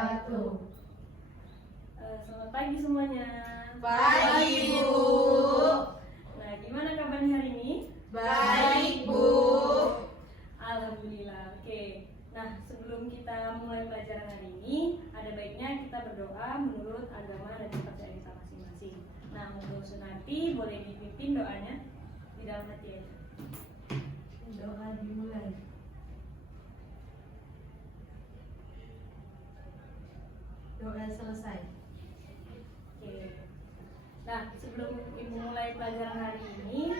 wabarakatuh. Selamat pagi semuanya. Pagi, Bu. Nah, gimana kabarnya hari ini? Baik, Bu. Alhamdulillah. Oke. Nah, sebelum kita mulai pelajaran hari ini, ada baiknya kita berdoa menurut agama dan kepercayaan kita masing-masing. Nah, untuk Sunarti boleh dipimpin doanya di dalam hati aja. Doa dimulai. Doa selesai. Oke. Nah, sebelum Ibu mulai pelajaran hari ini,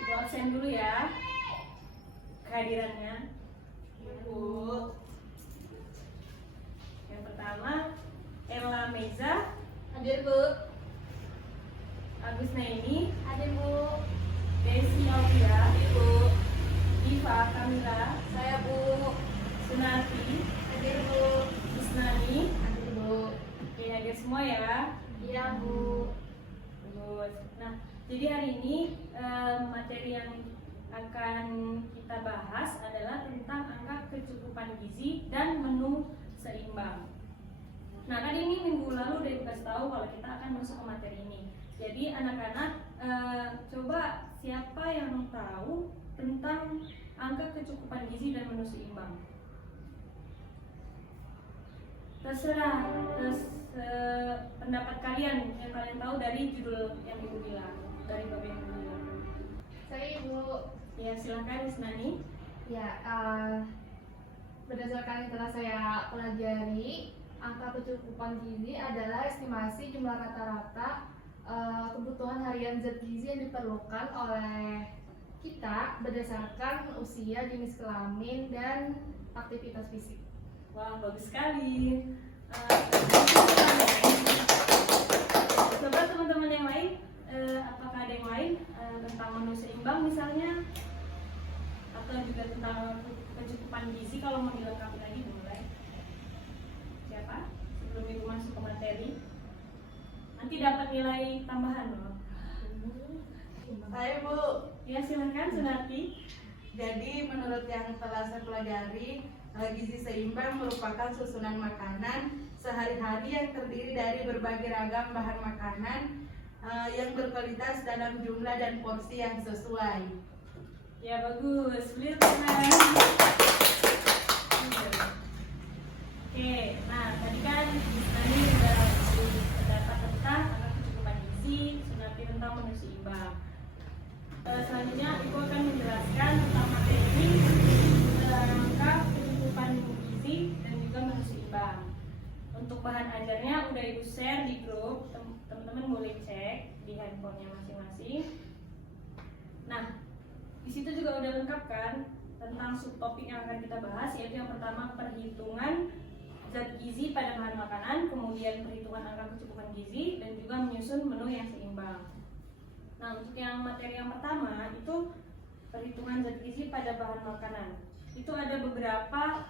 Ibu absen dulu ya kehadirannya. Bu. Yang pertama, Ella Meza, Hadir, Bu. Agus Naini, Hadir, Bu. Desi Aulia, Hadir, Bu. Diva Kamila, Saya, Bu. Sunarti, Hadir, Bu. Isnani. Hadir, Bu. Oke, hadir semua ya. Iya, Bu. Bagus. Nah, jadi hari ini materi yang akan kita bahas adalah tentang angka kecukupan gizi dan menu seimbang. Nah, tadi ini minggu lalu udah dikasih tahu kalau kita akan masuk ke materi ini. Jadi anak-anak coba siapa yang tahu tentang angka kecukupan gizi dan menu seimbang? Terserah pendapat kalian yang kalian tahu dari judul yang Ibu bilang, dari bab yang Ibu bilang. Saya, Ibu. Ya, silakan Isnani. Ya, berdasarkan yang telah saya pelajari, angka kecukupan gizi adalah estimasi jumlah rata-rata kebutuhan harian zat gizi yang diperlukan oleh kita berdasarkan usia, jenis kelamin, dan aktivitas fisik. Wah, bagus sekali. Coba teman-teman yang lain, apakah ada yang lain tentang menu seimbang misalnya, atau juga tentang kecukupan gizi? Kalau mau dilengkapi lagi boleh. Siapa? Sebelum Ibu masuk ke materi, nanti dapat nilai tambahan loh. Saya, Bu. Ya, silakan Sunarti. Jadi menurut yang telah saya pelajari, gizi seimbang merupakan susunan makanan sehari-hari yang terdiri dari berbagai ragam bahan makanan yang berkualitas dalam jumlah dan porsi yang sesuai. Ya, bagus. Beliau tenang. Oke, nah tadi kan Isnani sudah pendapat tentang angka kecukupan gizi, Sunarti tentang menu seimbang. Selanjutnya Ibu akan menjelaskan tentang materi ini, angka kecukupan gizi dan juga menu seimbang. Untuk bahan ajarnya udah Ibu share di grup, teman-teman boleh cek di handphonenya masing-masing. Nah, di situ juga udah lengkap kan tentang subtopik yang akan kita bahas, yaitu yang pertama perhitungan zat gizi pada bahan makanan, kemudian perhitungan angka kecukupan gizi, dan juga menyusun menu yang seimbang. Nah, untuk yang materi yang pertama itu perhitungan zat gizi pada bahan makanan. Itu ada beberapa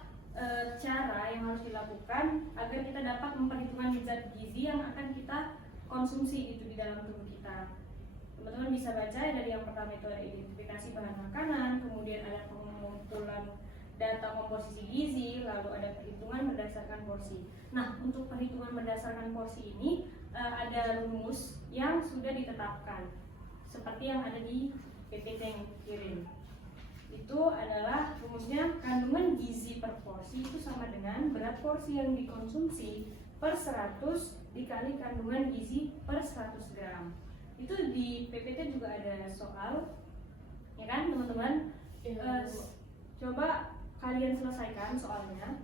cara yang harus dilakukan agar kita dapat memperhitungkan zat gizi yang akan kita konsumsi itu di dalam tubuh kita. Teman-teman bisa baca dari yang pertama itu ada identifikasi bahan makanan, kemudian ada pengumpulan data komposisi gizi, lalu ada perhitungan berdasarkan porsi. Nah, untuk perhitungan berdasarkan porsi ini ada rumus yang sudah ditetapkan seperti yang ada di PPT yang kirim. Itu adalah rumusnya kandungan gizi per porsi itu sama dengan berat porsi yang dikonsumsi per 100 dikali kandungan gizi per 100 gram. Itu di PPT juga ada soal, ya kan teman-teman? Coba kalian selesaikan soalnya.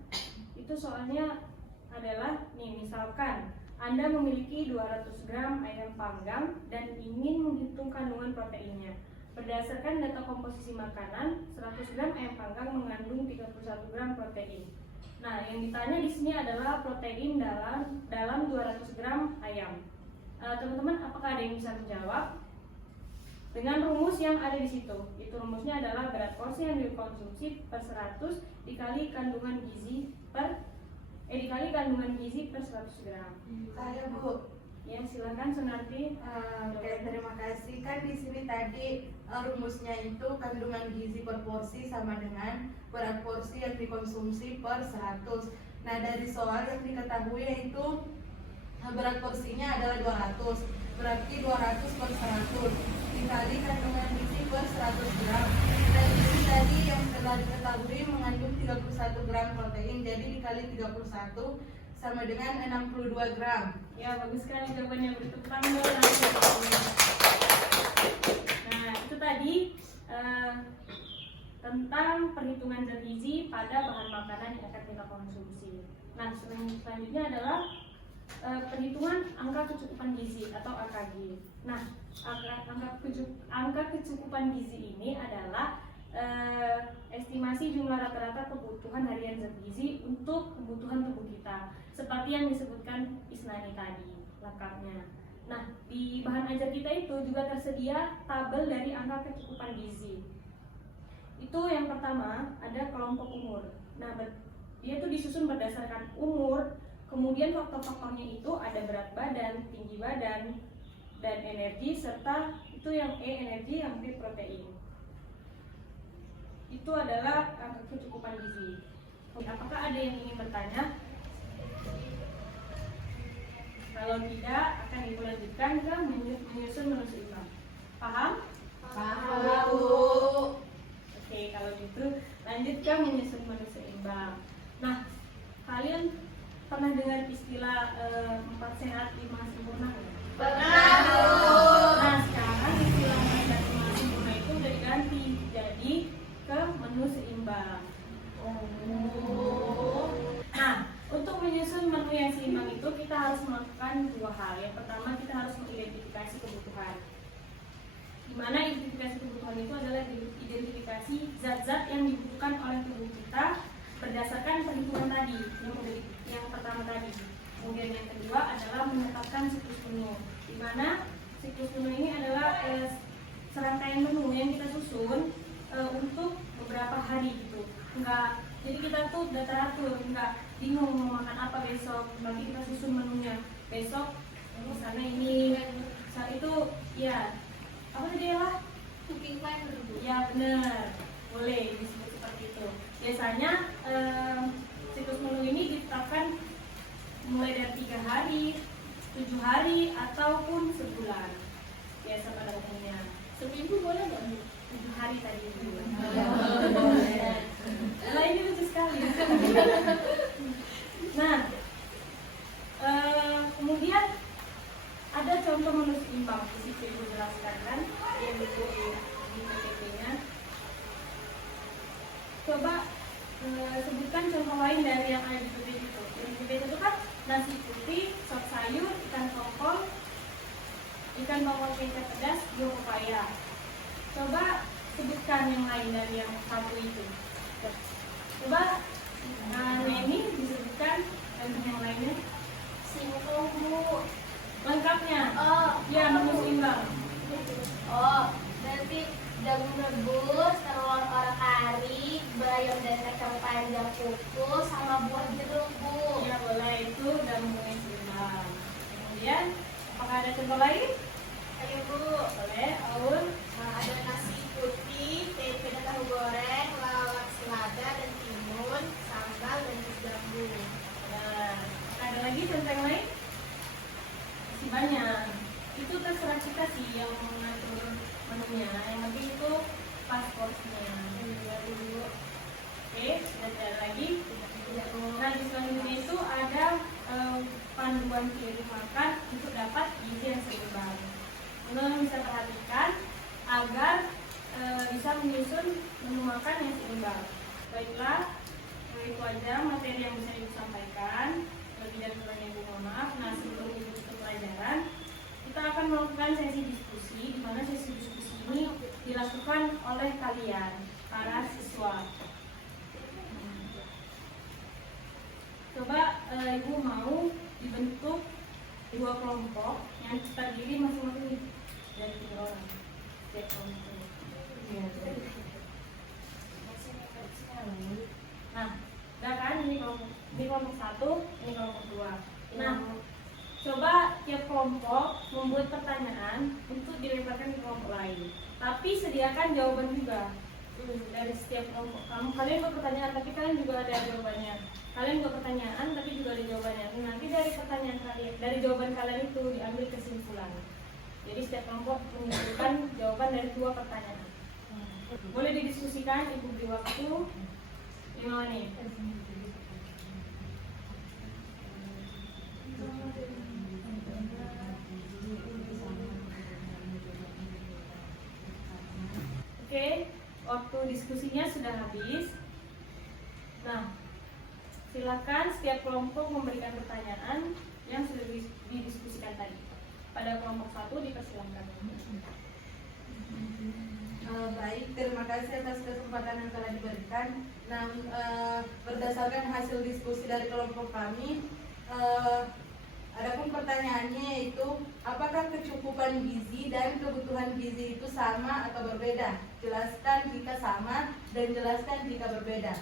Itu soalnya adalah nih, misalkan Anda memiliki 200 gram ayam panggang dan ingin menghitung kandungan proteinnya. Berdasarkan data komposisi makanan, 100 gram ayam panggang mengandung 31 gram protein. Nah, yang ditanya di sini adalah protein dalam 200 gram ayam. Teman-teman, apakah ada yang bisa menjawab? Dengan rumus yang ada di situ. Itu rumusnya adalah berat porsi yang dikonsumsi per 100 dikali kandungan gizi per 100 gram. Saya, Bu. Ya, silakan Sunarti. Oke, terima kasih. Kan di sini tadi rumusnya itu kandungan gizi per porsi sama dengan berat porsi yang dikonsumsi per 100. Nah, dari soal yang diketahui yaitu berat porsinya adalah 200, berarti 200 per 100 dikali kandungan gizi per 100 gram. Dan gizi tadi yang telah diketahui mengandung 31 gram protein, jadi dikali 31 sama dengan 62 gram. Ya, bagus sekali jawabannya, beri tepuk tangan. Nah, itu tadi tentang perhitungan zat gizi pada bahan makanan yang akan kita konsumsi. Nah, selanjutnya adalah perhitungan angka kecukupan gizi atau AKG. Nah, angka kecukupan gizi ini adalah estimasi jumlah rata-rata kebutuhan harian zat gizi untuk kebutuhan tubuh kita, seperti yang disebutkan Isnani tadi lengkapnya. Nah, di bahan ajar kita itu juga tersedia tabel dari angka kecukupan gizi. Itu yang pertama ada kelompok umur. Nah, dia itu disusun berdasarkan umur, kemudian faktor-faktornya itu ada berat badan, tinggi badan, dan energi, serta itu yang E energi, yang B protein. Itu adalah angka kecukupan gizi. Apakah ada yang ingin bertanya? Kalau tidak, akan ibu lanjutkan ke menyusun menu seimbang. Paham? Paham. Oke, kalau gitu lanjut ke menyusun menu seimbang. Nah, kalian pernah dengar istilah 4 sehat 5 sempurna? Pernah. Nah, sekarang istilah 4 sehat 5 sempurna itu udah diganti jadi ke menu seimbang. Nah, untuk menyusun menu yang seimbang itu kita harus melakukan 2 hal. Yang pertama, kita harus mengidentifikasi kebutuhan. Di mana identifikasi kebutuhan itu adalah identifikasi zat-zat yang dibutuhkan oleh tubuh kita berdasarkan perhitungan tadi, yang pertama tadi. Kemudian yang kedua adalah menetapkan siklus menu, di mana siklus menu ini adalah serangkaian menu yang kita susun untuk beberapa hari gitu. Jadi kita tuh udah teratur, enggak bingung mau makan apa besok, bagi kita susun menunya. Besok misalnya ini, saat itu ya apa tadi ya? Cooking plan. Ya benar, boleh disebut seperti itu. Biasanya siklus menu ini ditetapkan mulai dari 3 hari, 7 hari, ataupun sebulan. Biasa pada umumnya. Seminggu boleh nggak? 7 hari tadi itu. Nah, ini lucu sekali. Nah, kemudian ada contoh menu seimbang. Di situ ibu jelaskan kan, yang di PPT-nya. Coba sebutkan contoh lain dari yang ada di PPT itu. Yang di PPT itu kan nasi putih, sop sayur, ikan tongkol kecap pedas, buah pepaya. Coba sebutkan yang lain dari yang satu itu. Coba ini disebutkan yang lainnya. Singkong, Bu. Lengkapnya. Oh, Ya, menu seimbang. Oh, berarti jagung rebus, telur orek kari, bayam dan kacang panjang kukus, sama buah jeruk, Bu. Ya, boleh. Itu udah menu seimbang. Kemudian, apakah ada contoh lain? Ayo, Bu. Boleh, Aul. Ada nasi putih, tempe dan tahu goreng, lalap selada dan timun, sambal dan jus jambu. Nah, ada lagi contoh yang lain? Masih banyak. Itu terserah kita sih yang mengatur menunya. Yang penting itu pas porsinya. Oke, dan ada lagi. Nah, di selanjutnya itu ada panduan ciri makan untuk dapat gizi yang seimbang. Teman-teman bisa perhatikan agar bisa menyusun menu makan yang seimbang. Baiklah, itu aja materi yang bisa ibu sampaikan. Lebih dan kurangnya ibu mohon maaf. Nah, sebelum ibu tutup pelajaran, kita akan melakukan sesi diskusi, di mana sesi diskusi ini dilakukan oleh kalian, para siswa. Coba ibu mau dibentuk 2 kelompok yang terdiri masing-masing dari 3 orang. Setiap kelompok. Nah, udah kan ini kelompok 1, ini kelompok 2. Nah, coba tiap kelompok membuat pertanyaan untuk dilemparkan ke kelompok lain. Tapi sediakan jawaban juga dari setiap kelompok. Kalian buat pertanyaan, tapi kalian juga ada jawabannya. Kalian buat pertanyaan, tapi juga ada jawabannya. Nanti dari pertanyaan kalian, dari jawaban kalian itu diambil kesimpulan. Jadi setiap kelompok menyimpulkan jawaban dari 2 pertanyaan. Boleh didiskusikan, Ibu beri waktu 5 menit. Oke, waktu diskusinya sudah habis. Nah, silakan setiap kelompok memberikan pertanyaan yang sudah didiskusikan tadi. Pada kelompok 1 dipersilakan. Baik, terima kasih atas kesempatan yang telah diberikan. Nah, berdasarkan hasil diskusi dari kelompok kami, adapun pertanyaannya yaitu apakah kecukupan gizi dan kebutuhan gizi itu sama atau berbeda? Jelaskan jika sama dan jelaskan jika berbeda.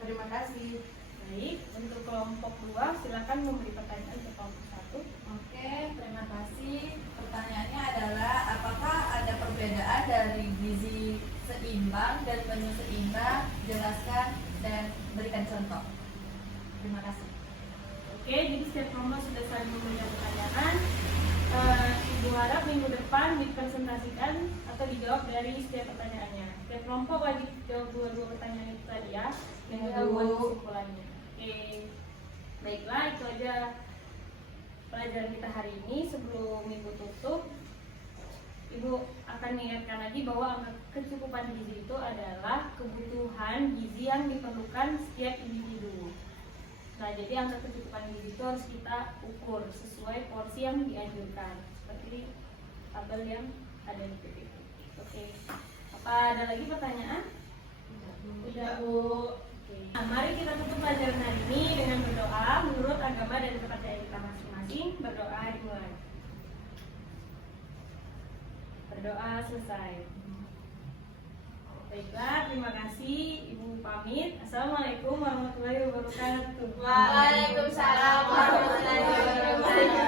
Terima kasih. Baik, untuk kelompok 2 silakan memberi pertanyaan ke kelompok 1. Oke, terima kasih. Pertanyaannya adalah apakah ada perbedaan dari gizi seimbang dan menu seimbang? Jelaskan dan berikan contoh. Terima kasih. Oke, jadi setiap kelompok sudah saling memberikan pertanyaan. Ibu harap minggu depan dipresentasikan atau dijawab dari setiap pertanyaannya. Setiap kelompok wajib jawab 2 pertanyaan itu tadi ya, dan juga buat kesimpulannya. Oke, baiklah itu aja pelajaran kita hari ini. Sebelum Ibu tutup, Ibu akan mengingatkan lagi bahwa angka kecukupan gizi itu adalah kebutuhan gizi yang diperlukan setiap individu. Nah, jadi angka kecukupan gizi itu harus kita ukur sesuai porsi yang dianjurkan, seperti tabel yang ada di PPT. Oke, apa ada lagi pertanyaan? Tidak, Bu. Oke. Nah, mari kita tutup pelajaran hari ini dengan berdoa menurut agama dan kepercayaan kita masing-masing. Berdoa dimulai. Berdoa selesai. Baiklah, terima kasih. Ibu pamit. Assalamualaikum warahmatullahi wabarakatuh. Waalaikumsalam warahmatullahi wabarakatuh.